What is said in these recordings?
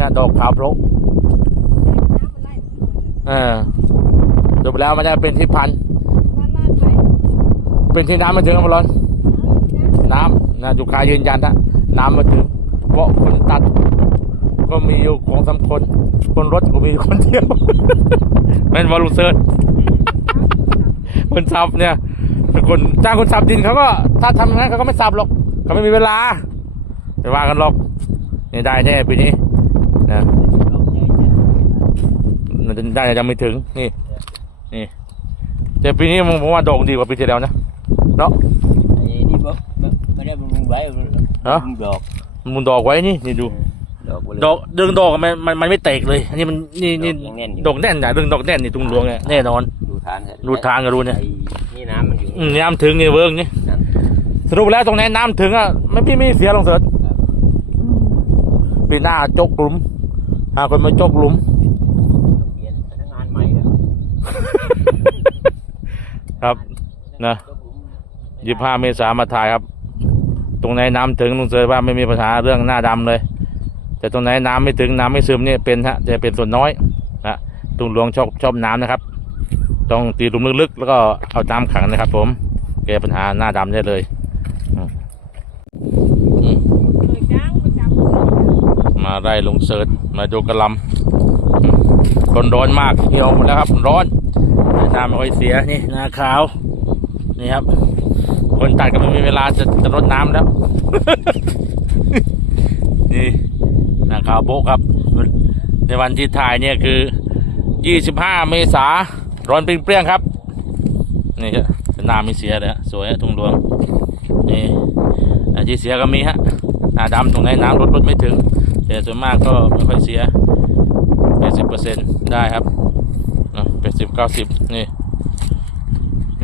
อะดอกขาวโพลกเออดูไปแล้วมันจะเป็นที่พัน เป็นที่น้ำมาถึงครับบอลลอน น้ำนะอยู่คายืนยันนะน้ำมาถึง เพราะคนตัด ก็มีอยู่ของสามคน คนรถก็มีอยู่คนเดียวเป็นวอลลุ่เซิร์คนสับเนี่ยคนจ้างคนสับดินเขาก็ ถ้าทำอย่างนั้นเขาก็ไม่สับหรอก เขาไม่มีเวลาไม่ว่ากันหรอกนี่ได้แน่ปีนี้ นะน่าจะได้ยังไม่ถึงนี่นี่แต่ปีนี้ผมว่าดอกดีกว่าปีที่แล้วนะเนาะไอ้นี่บ่บ่ไม่ได้บำรุงไว้ฮะบำรุงดอกมันดอกไว้นี่นี่ดูดอกบ่เลยดอกดึงดอกมันมันมันไม่แตกเลยอันนี้มันนี่นี่ดอกยังแน่นอยู่ดอกแน่นนะดึงดอกแน่นนี่ตรงดวงเนี่ยแน่นอนดูทานเถอะดูทางก็รู้เนี่ยไอ้นี่น้ำมันอยู่อืมน้ำถึงนี่เวิร์กนี่นั่นสรุปแล้วตรงไหนน้ำถึงอะไม่พี่ไม่เสียลงเสิร์ชปีหน้าจกหลุม หาคนมาจกหลุม เปลี่ยนพนักงานใหม่แล้วครับนะยี่ห้าเมษามาถ่ายครับ ตรงไหนน้ำถึงลุงเสิร์ชว่าไม่มีปัญหาเรื่องหน้าดำเลย แต่ตรงไหนน้ำไม่ถึงน้ำไม่ซึมเนี่ยเป็นฮะจะเป็นส่วนน้อยนะตุงหลวงชอบชอบน้ำนะครับ ต้องตีหลุมลึกๆแล้วก็เอาน้ำขังนะครับ ผมแก้ปัญหาหน้าดำได้เลยอืมอืม มาไล่ลงเสิร์ชมาดูกระลำคนร้อนมากที่เราหมดแล้วครับร้อนน้าไม่ค่อยเสียนี่หน้าขาว นี่ครับ คนตัดก็ไม่มีเวลาจะจะรดน้ำแล้ว นี่หน้าขาวโบ๊ะครับ ในวันที่ถ่ายเนี่ยคือ25เมษาร้อนเปรี้ยงครับ นี่ก็หน้าไม่เสียเลยฮะสวยทุ่งดวงนี่ที่เสียก็มีฮะหน้าดำตรงไหนน้ำลดลดไม่ถึง แต่ส่วนมากก็ไม่ค่อยเสียเป็นสิบเปอร์เซ็นต์ได้ครับเป็นสิบเก้าสิบนี่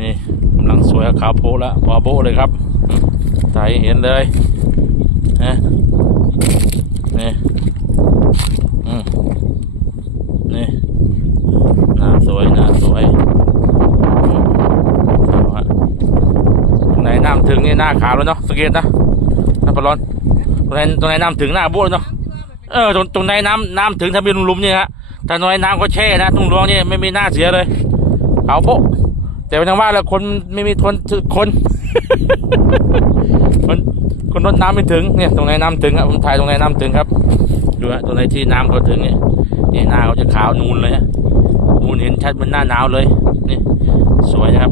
นี่กำลังสวยขาวโพลแล้วพอโบเลยครับอืมถ่ายเห็นเลยนะนี่นี่หน้าสวยหน้าสวยอืมเอาฮะไหนน้ำถึงนี่หน้าขาวแล้วเนาะสังเกตนะน้ำปลาร้อนตรงไหนตรงไหนน้ำถึงหน้าโบะแล้วเนาะ เออตรงตรงไหนน้ำน้ำถึงถ้ามีหลุมๆเนี่ยฮะแต่ตรงไหนน้ำก็แช่นะตรงรวงนี่ไม่มีหน้าเสียเลยขาวโบะแต่เป็นทางว่าแล้วคนไม่มีทนคนคนคนรดน้ำไม่ถึงเนี่ยตรงไหนน้ำถึงครับผมถ่ายตรงไหนน้ำถึงครับดูฮะตรงไหนที่น้ำเขาถึงเนี่ยนี่หน้าเขาจะขาวนูนเลยฮะนูนเห็นชัดเหมันหน้าหนาวเลยนี่สวยนะครับ